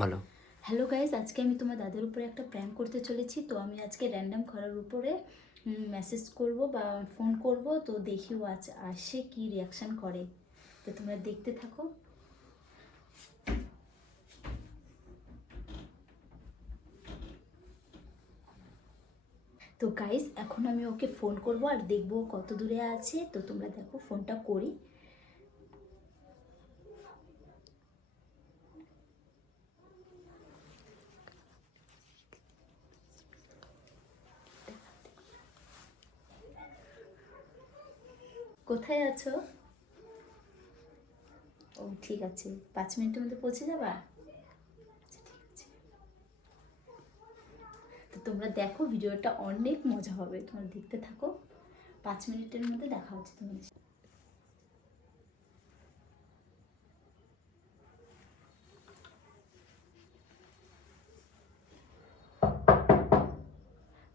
ভালো। Hello guys, আজকে আমি তোমার দাদার উপরে একটা প্র্যাঙ্ক করতে চলেছি। তো আমি আজকে র্যান্ডাম ঘরের উপরে মেসেজ করব বা ফোন করব। তো দেখি ও আজ আসে কি রিয়াকশান করে। তো তোমরা দেখতে থাকো। তো গাইজ, এখন আমি ওকে ফোন করব আর দেখবো কত দূরে আছে। তো তোমরা দেখো, ফোনটা করি। কোথায় আছো? ও ঠিক আছে, 5 মিনিটের মধ্যে পৌঁছে যাবা? আচ্ছা, ঠিক আছে। তো তোমরা দেখো, ভিডিওটা অনেক মজা হবে, তোমরা দেখতে থাকো। 5 মিনিটের মধ্যে দেখা হচ্ছে তোমাদের সাথে।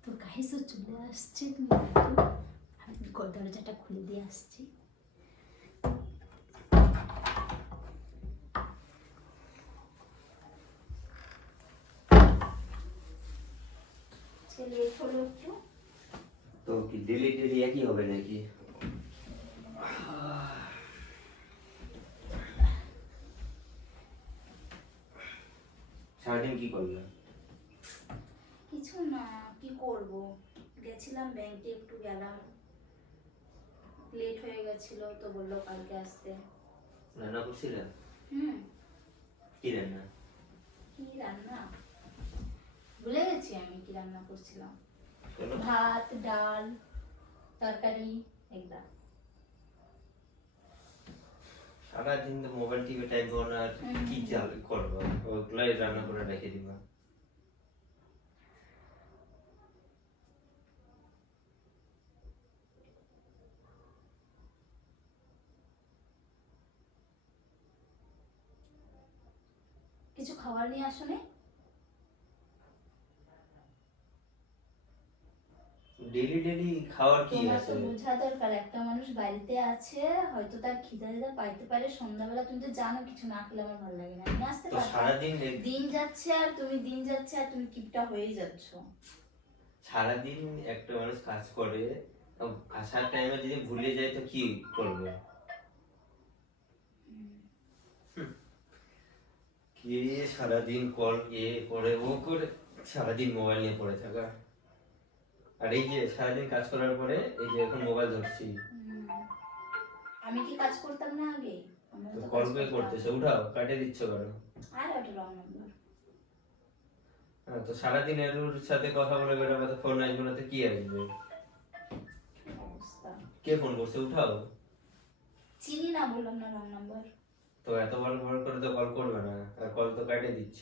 তো গাইস, ও চলে আসছে, তুমি দেখো। আমি দরজাটা খুলে দিয়ে আসছি। লেট হলো একটু। তো কি ডেলি ডেলি একই হবে নাকি? সারাদিন কি করলে? কিছু না, কি করব, গেছিলাম ব্যাংকে, একটু গেলাম, লেট হয়ে গেছিল তো বললো কালকে আসতে। রান্না করছিলে? হুম। কি রান্না? কি রান্না ভুলে গেছি আমি, কি রান্না করছিলাম। কেন? ভাত, ডাল, তরকারি, এগুলা। সারাদিন তো মোবাইল টিভি টাইপ করো আর কি চাল করবো, ওগুলাই রান্না করে রেখে দিবা। কিছু খাবার নিয়ে আসো নে। ডেলি ডেলি খাওয়ার কি তোমার তো আছে? বোঝা দরকার, একটা মানুষ বাড়িতে আছে, হয়তো তার খিদা টিদা পাইতে পারে সন্ধ্যাবেলা। তুমি তো জানো কিছু না খেলে আমার ভালো লাগে না, নিয়ে আসতে তো পারতা। সারাদিন দিন যাচ্ছে আর তুমি কিপটা হয়েই যাচ্ছ। সারাদিন একটা মানুষ কাজ করে, আসার টাইমে যদি ভুলে যায় তো কি করবে? কে সারাদিন কল করে ও করে, সারাদিন মোবাইল নিয়ে পড়ে থাকা। আর এই যে সারাদিন কাজ করার পরে এই যে এখন মোবাইল ধরছি, আমি কি কাজ করতাম না আগে? আমরা তো তো কল কাজ পে করতাম। করতেছে, উঠাও, কাটে দিচ্ছ কেন? আর ওটা রং নাম্বার। হ্যাঁ, তো সারাদিন এর ওর সাথে কথা বলে বেড়াবে, তো ফোন আসবে না তো কি আসবে? অবস্থা। কে ফোন করছে, উঠাও। চিনি না, বললাম না রং নাম্বার। তো এত বড় বড় করে তো কল করবে না, আর কল তো কাটে দিচ্ছ।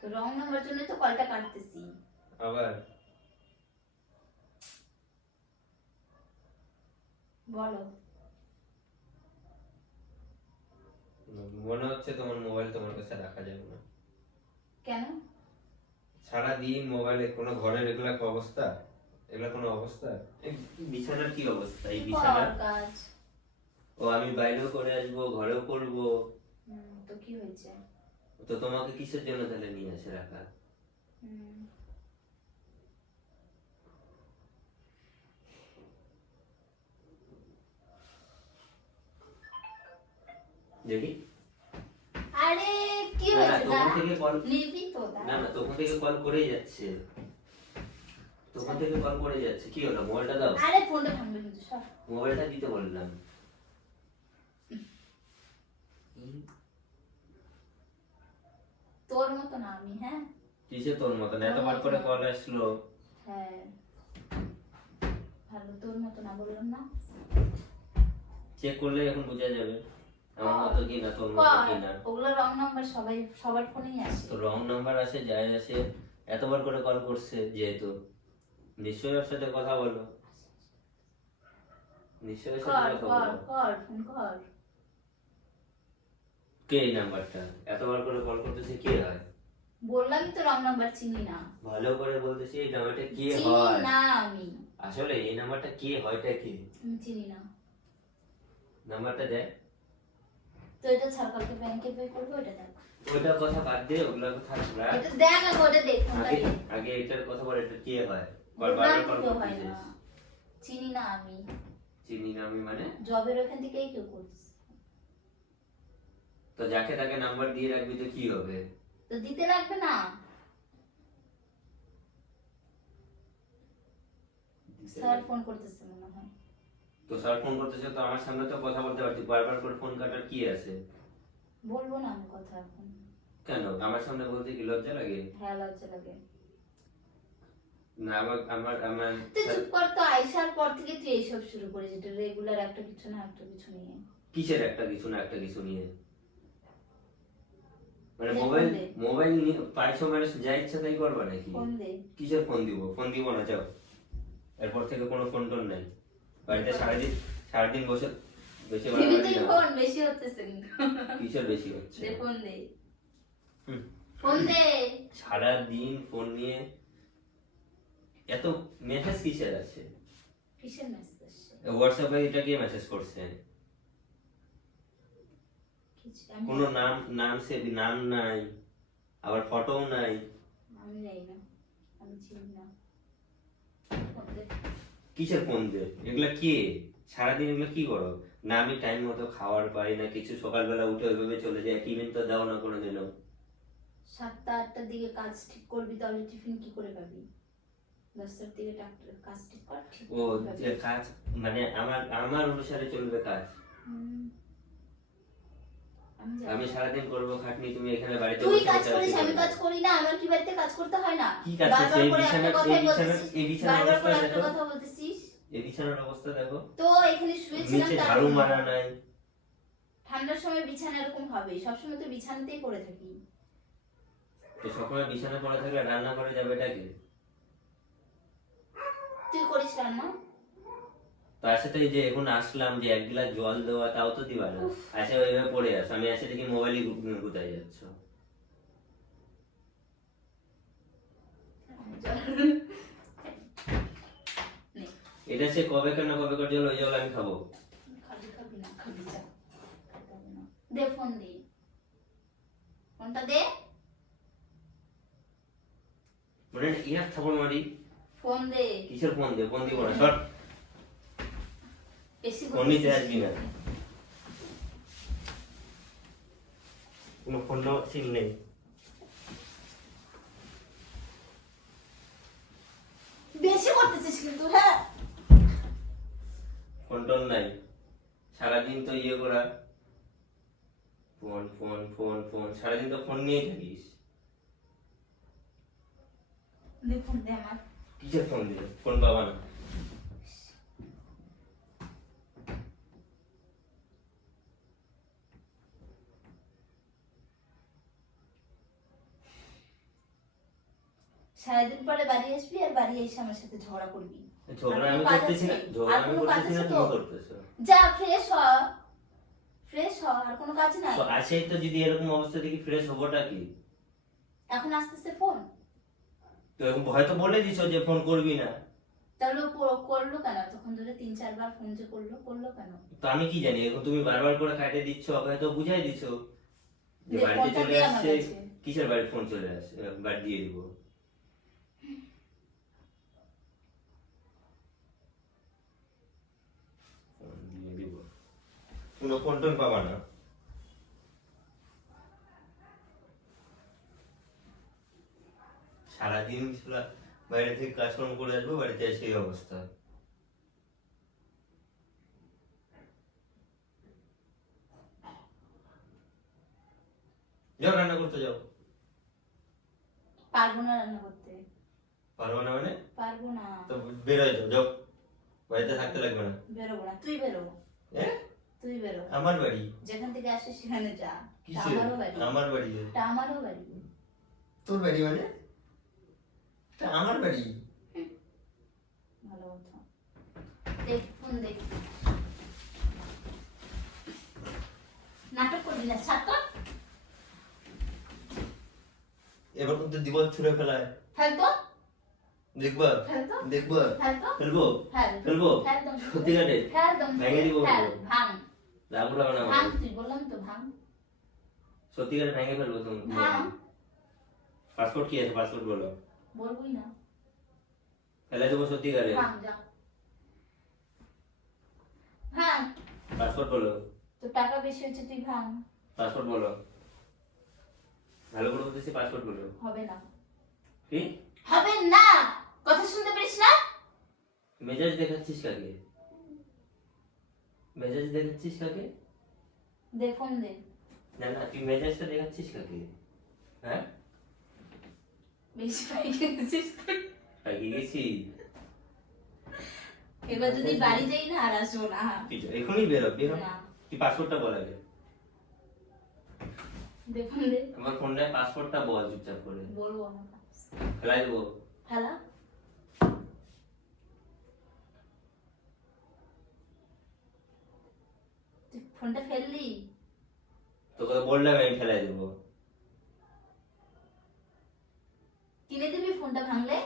তো রং নাম্বার জন্য তো কলটা কাটতেছি। আবার বলো। মনে হচ্ছে তোমার মোবাইল তোমার কাছে রাখা যাবে না। কেন? সারাদিন মোবাইলে কোনো ঘরের এগুলা কি অবস্থা? এগুলা কোনো অবস্থা? এই বিছানার কি অবস্থা, এই বিছানার? কাজ। ও আমি বাইরেও করে আসবো, ঘরেও করবো। তো কি হয়েছে? তো তোমাকে কিসের জন্য তাহলে নিয়ে আসে রাখা? দেখি। আরে কি না না, হয়েছে? তখন থেকে কল, নিবি তো? না না, তখন থেকে কল করেই যাচ্ছে, তখন থেকে কল করে যাচ্ছে। কি হলো, মোবাইলটা দাও। আরে ফোনটা ভাঙবে কিন্তু, সর। মোবাইলটা দিতে বললাম। তোর মতো না আমি, হ্যাঁ। কিসে তোর মতন, এতবার করে কল আসলো। হ্যাঁ, ভালো, তোর মতো না, বললাম না। চেক করলে এখন বোঝা যাবে আমার মতো কি না, তোর মতো কি না। ওগুলো রং নাম্বার, সবার ফোনেই আসে। তো রং নাম্বার আসে, যাই আসে, এতবার করে কল করছে যেহেতু, নিশ্চয়ই ওর সাথে কথা বলো, নিশ্চয়ই ওর সাথে কথা বলো। ফোন কর। কে এই নাম্বারটা এতবার করে কল করতেছে, কে হয়? বললামই তো রং নাম্বার চিনি না। ভালো করে বলতেছি, এই নাম্বারটা কে চিনি হয়? না আমি। আসলে এই নাম্বারটা কে হয়টা কে? আমি চিনি না। নাম্বারটা দেখ। তো এটা ছাড়, কালকে ব্যাংকে পে করবো, এটা দেখ। ওইটা কথা বাদ দে, ওগুলা কথা থাকবে। এটা দেখ আগে, ওটা দেখ ফোনটা আগে দেখ। আগে এটার কথা বল, এটা কি হয়? বারবার কল কেউ হয় করতেছিস। না। চিনি না আমি। চিনি না আমি মানে? জবের ওখান থেকেই কেউ করতেছে। তো যাকে তাকে নাম্বার দিয়ে রাখবি তো কি হবে? তো দিতে লাগবে না। স্যার ফোন করতেছে মনে হয়। তো স্যার ফোন করতেছে, তো আমার সামনে তো কথা বলতে পারছি, বারবার করে ফোন কাটার কি আছে? বলবো না আমি কথা এখন। কেন আমার সামনে বলতে কি লজ্জা লাগে? হ্যাঁ লজ্জা লাগে। না আমার আমার আমার তুই চুপ কর তো, আইসার পর থেকে তুই এইসব শুরু করিস, এটা রেগুলার একটা কিছু না একটা কিছু নিয়ে। কিসের একটা কিছু না একটা কিছু নিয়ে? মানে দে মোবাইল ফোন দে। মোবাইল নিয়ে পাইছো মানে যা ইচ্ছা তাই করবা নাকি? ফোন দে। কিসের ফোন দিব? ফোন দিব না, যাও। এরপর থেকে কোনো ফোন টোন নাই বাড়িতে। সারাদিন বসে বেশি বাড়াবাড়ি তুই না। ফোন বেশি হতেছে কিন্তু। কিসের বেশি হচ্ছে? দে ফোন দে। হুম। ফোন দে। সারাদিন ফোন নিয়ে এত মেসেজ কিসের আছে? কিসের মেসেজ আসছে? হোয়াটসঅ্যাপে এটা কে মেসেজ করছে? কোনো নাম নাম নাই, আবার ফটোও নাই। আমি জানি না, আমি চিনি না। ফোন দে। কিসের ফোন দে? এগুলা কে? সারাদিন এগুলো কি করো? না আমি টাইম মতো খাওয়ার পাই না কিছু, সকালবেলা উঠে ওইভাবে চলে যায়, টিফিন তো দাও না কোনোদিনও। 7টা-8টার দিকে কাজ ঠিক করবি, তাহলে টিফিন কি করে পাবি? 10টার দিকে কাজ ঠিক কর, ঠিক ও যে কাজ মানে আমার অনুসারে চলবে কাজ। আমি সারাদিন করবো খাটনি, তুমি এখানে বাড়িতে তুই বসে কাজ বসে করিস, আছি আমি করবে। কাজ করি না? আমার কি বাড়িতে কাজ করতে হয় না? কি কাজ করছিস? বারবার করে একটা কথাই বলছিস, এই বিছানার বারবার করে অবস্থা একটা দেখো, কথা বলতেছিস। এই বিছানার অবস্থা দেখো। তো এখানে শুয়েছিলাম, নিচে তার ঝাড়ু জন্য। মারা নাই। ঠান্ডার সময় বিছানা এরকম হবে, সবসময় তো বিছানাতেই পড়ে থাকি। তো সবসময় বিছানা পড়ে থাকলে রান্না করে যাবে এটা কি? তুই করিস রান্না? তার সাথে এই যে এখন আসলাম যে এক গ্লাস জল দেওয়া, তাও তো দিবা না। আসে ওইভাবে পড়ে আছো, আমি আসে দেখি মোবাইলই গুতাই যাচ্ছ। এটা সে কবে কেন কবে কর জল, ওই জল আমি খাবো? খাবি খাবি না, খাবি যা। খাবি না। দে ফোন দে। ফোনটা দে। মানে ইয়ার থাপড় মারি। ফোন দে। কিসের ফোন দে? ফোন দিব না, শট। বেশি ফোন নিতে আসবি না, কোনো ফোন সিম নেই। বেশি করতেছিস কিন্তু, হ্যাঁ। ফোন টোন নাই, সারাদিন তো ইয়ে করা, ফোন ফোন ফোন ফোন, সারাদিন তো ফোন নিয়েই থাকিস। দে ফোন দে আমার। কিসের ফোন দিবে? ফোন পাবা না। সারাদিন পরে বাড়ি আসবি, আর বাড়ি এসে আমার সাথে ঝগড়া করবি। ঝগড়া আর আমি কোনো কাজ করতেছি না, আছে? ঝগড়া আর আমি কোনো কাজ করতেছি না, আছে তুমি তো? করতেছো। যা ফ্রেশ হ, ফ্রেশ হ, আর কোনো কাজ নাই। তো আসেই তো, যদি এরকম অবস্থা দেখি ফ্রেশ হবোটা কি? এখন আসতেছে ফোন, তো এখন হয়তো বলে দিছো যে ফোন করবি না, তাহলে ও করলো কেন? তখন ধরে 3-4 বার ফোন যে করলো কেন? তো আমি কি জানি? এখন তুমি বারবার করে কাটে দিচ্ছ, হয়তো বুঝাই দিছো যে দে বাড়িতে ফোনটা চলে দে আমার আসছে। কাছে। কিসের বাড়ি ফোন চলে আসছে? বাড়ি দিয়ে দিব। ফোন দিয়ে দিব, কোনো ফোন টোন পাবা না। সারাদিন বাইরে থেকে কাজকর্ম করে আসবো, বাড়িতে এসে এই অবস্থা। যাও রান্না করতে যাও। পারবো না রান্না করতে। পারবো না মানে? পারবো না। তো বেরোয় যাও, যাও, বাড়িতে থাকতে লাগবে না। বেরোবো না, তুই বেরো। তুই বেরো। আমার বাড়ি? যেখান থেকে আসিস সেখানে যা। কিসে? আমারও বাড়ি। আমার বাড়ি? এটা আমারও বাড়ি। তোর বাড়ি মানে? এটা আমার বাড়ি। ভালো কথা। দেখ ফোন দেখ। নাটক করবি না, ছাড় তো। এবার কিন্তু দিব ছুঁড়ে ফেলায়। ফেল তো। দেখবা? ফেল তো। দেখবা? ফেল তো। ফেলবো? ফেল। ফেলবো? ফেল দম। সত্যি কাটে? ফেল দম। ভেঙে দিব। ফেল। ভাঙ। রাগ লাগবে না ভাঙ, আমার। তুই বললাম তো ভাঙ। সত্যিকারে ভেঙে ফেলবো তুমি। ভাঙ। পাসপোর্ট কি আছে, পাসপোর্ট বলো। বলবই না। ফেলে দেবো সত্যিকারে। ভাঙ যা। ভাঙ। পাসপোর্ট বলো। তোর টাকা বেশি হচ্ছে, তুই ভাঙ। পাসপোর্ট বলো। ভালো করে বলতেছি, পাসপোর্ট বলো। হবে না। কি? হবে না। কথা শুনতে পারিস না? মেজাজ দেখাচ্ছিস কাকে? মেজাজ দেখাচ্ছিস কাকে? দে ফোন দে। না না, তুই মেজাজটা দেখাচ্ছিস কাকে? হ্যাঁ, বেশি পাইকে গেছিস তুই। কাকে গেছি? এবার যদি বাড়ি যাই না আর আসবো না। তুই এখনই বেরো, বেরো। না। তুই পাসপোর্টটা বল আগে। দে ফোন দে। আমার ফোনে পাসপোর্টটা বল চুপচাপ করে। বলবো না। ফেলাই দেবো। হ্যালো। তুই ফোনটা ফেললি? তোকে তো বললাম আমি ফেলাই দেবো। কিনে দিবি ফোনটা ভাঙলে?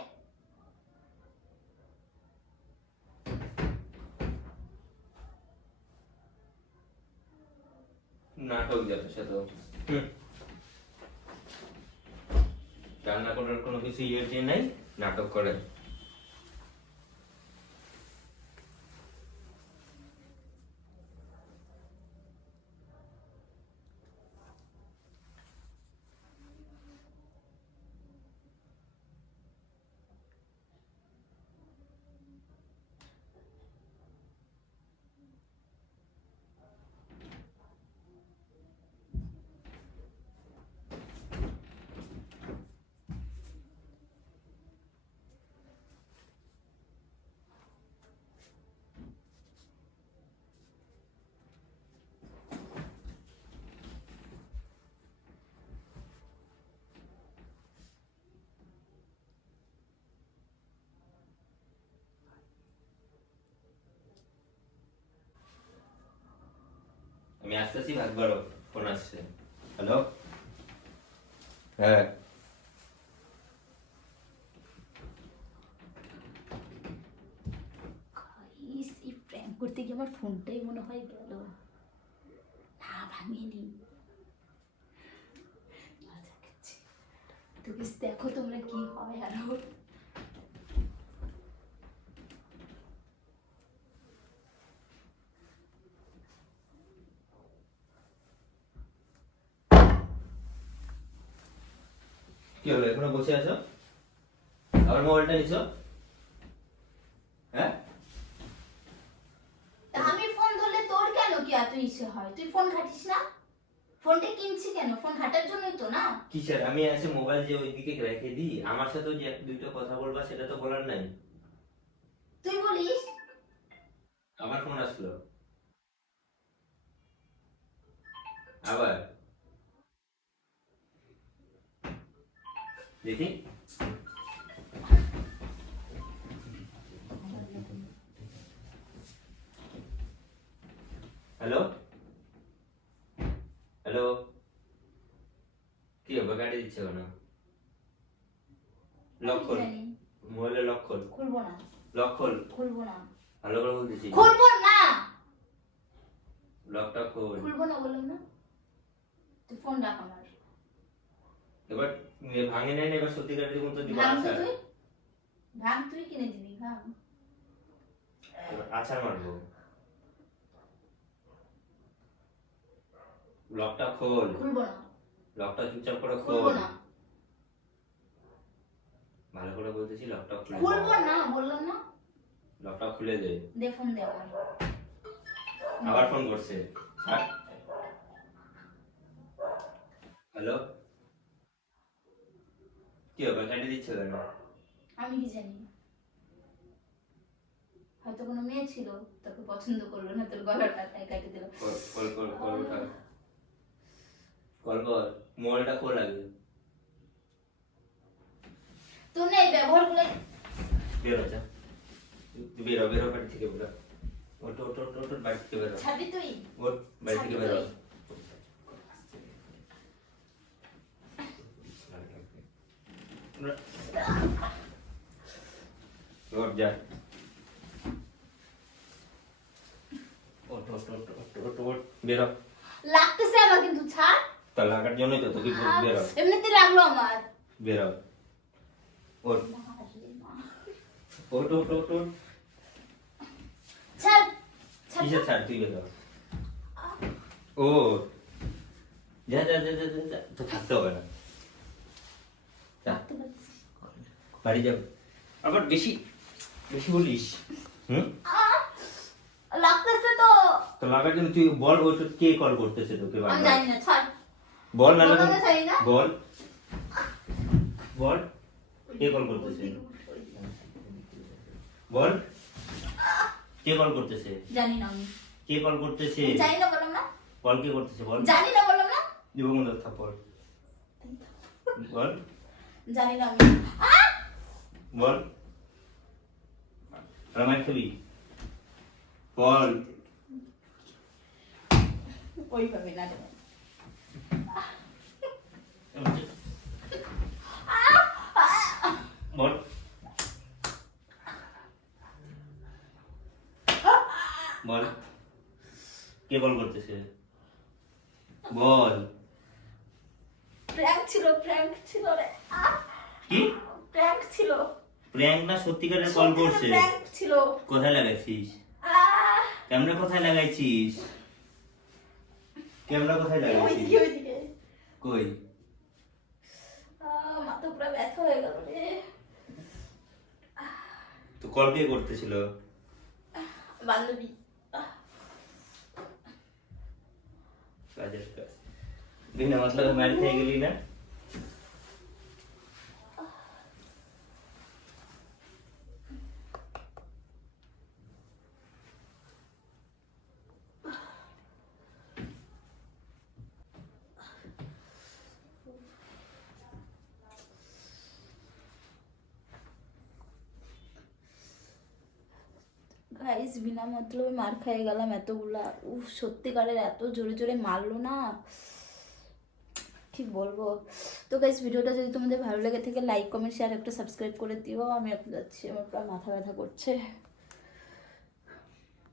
নাটক যত সাথে। রান্না করার কোনো কিছু ইয়ে নাই, নাটক করে। আমি আসতেছি, ভাগ করো। ফোন আসছে। হ্যালো। হ্যাঁ, গাইস, এই প্র্যাঙ্ক করতে গিয়ে আমার ফোনটাই মনে হয় গেল। না ভাঙেনি। মজা করছি। তো guys, দেখো তোমরা কি হয় আরো। কি হলো, এখনো বসে আছো? আবার মোবাইলটা নিছো? হ্যাঁ, তা আমি ফোন ধরলে তোর কেন কি এত ইসে হয়? তুই ফোন ঘাটিস না? ফোনটা কিনছি কেন? ফোন ঘাটার জন্যই তো না? কিসের? আমি এসে মোবাইল যে ওইদিকে রেখে দিই, আমার সাথেও যে এক দুইটা কথা বলবা সেটা তো বলার নাই। তুই বলিস। আমার ফোন আসলো আবার, দেখি। Hello, hello. কি হবে, কাটি দিচ্ছে কেন? লক খোল, জানি। মোবাইলের লক খোল। খুলবো না। লক খোল, খুলবো না। ভালো করে বলতেছি। খুলবো না। লকটা খোল। খুলবো না বললাম না। তুই ফোন রাখ আমার। এবার ভাঙে নেয় না, এবার সত্যিকার দেখুন তো দিবা ভাঙ তো আছাড়। তুই। ভাঙ, তুই কিনে দিবি, ভাঙ। এবার আছাড় মারবো। লকটা খোল। খুলবো না। লকটা চুপচাপ করে খুলবো খোল। না। ভালো করে বলতেছি, লকটা খুলে দে। খুলবো না বললাম না। লকটা খুলে দে। দে ফোন দে আমার। আবার ফোন করছে। ছাড়। হ্যালো। কি হবে, কাটি দিচ্ছে কেন? আমি কি জানি। হয়তো কোনো মেয়ে ছিল, তোকে পছন্দ করলো না, তোর গলাটা তাই কাটি দিল। কল কল কল কল উঠা। কল কর, মোবাইলটা খোল আগে। তোর না এই ব্যবহারগুলো। বেরো যা। তুই বেরো, বেরো বাড়ি থেকে বেরো। ওঠ ওঠ ওঠ ওঠ, বাড়ি থেকে বেরো। ছাড়বি তুই? ওঠ, বাড়ি থেকে ছাড়বি বেরো। তুই? ওঠ যা। ওঠ ওঠ বেরো। লাগতেছে আমার কিন্তু, ছাড়। তা লাগার জন্যই তো তোকে বেরো। এমনিতে লাগলো আমার। বেরো। ওঠ। ওঠ ওঠ ওঠ ওঠ। ছাড়, ছাড়। কিসের ছাড়, তুই বেরো। ও যা যা যা যা যা, যা। তো থাকতে হবে না, যা। লাগতে পারছি। বাড়ি যাবে আবার বেশি বেশি বলিস। হুম, লাগতেছে তো। তো লাগার জন্য তুই বল, ওটা কে কল করতেছে তোকে আমি বারবার? জানি না, ছাড়। বল না, বল, আমি জানি না। বল বল, কে কল করতেছে? বল, কে কল করতেছে? জানি না আমি। কে কল করতেছে? জানি না, বললাম না। কল কে করতেছে বল? জানি না, বললাম না। দিবঙ্গল থাপ্পড়। বল জানি না আমি। বল, রামায় খেলি বল। ওইভাবে না রে। বল, বল, কে কল করতেছে? বল। প্র্যাঙ্ক ছিল, প্র্যাঙ্ক ছিল রে। কি প্র্যাঙ্ক ছিল। প্র্যাঙ্ক না সত্যিকারের কল করছে? প্র্যাঙ্ক ছিল। কোথায় লাগাইছিস? ক্যামেরা কোথায় লাগাইছিস? ক্যামেরা কোথায় লাগাইছিস? ওইদিকে, ওইদিকে। কই? মাথা পুরো ব্যথা হয়ে গেল রে। তো কল কে করতেছিল? বান্ধবী। কাজের কাজ বিনা মতলবে মার খেয়ে গেলি না? গাইস, বিনা মতলবে মার খেয়ে গেলাম এতগুলা। উফ, সত্যিকারের এত জোরে জোরে মারলো না, ঠিক বলবো। তো গাইস, ভিডিওটা যদি তোমাদের ভালো লেগে থাকে লাইক কমেন্ট শেয়ার একটা সাবস্ক্রাইব করে দিও। আমি এখন যাচ্ছি, আমার পুরো মাথা ব্যথা করছে।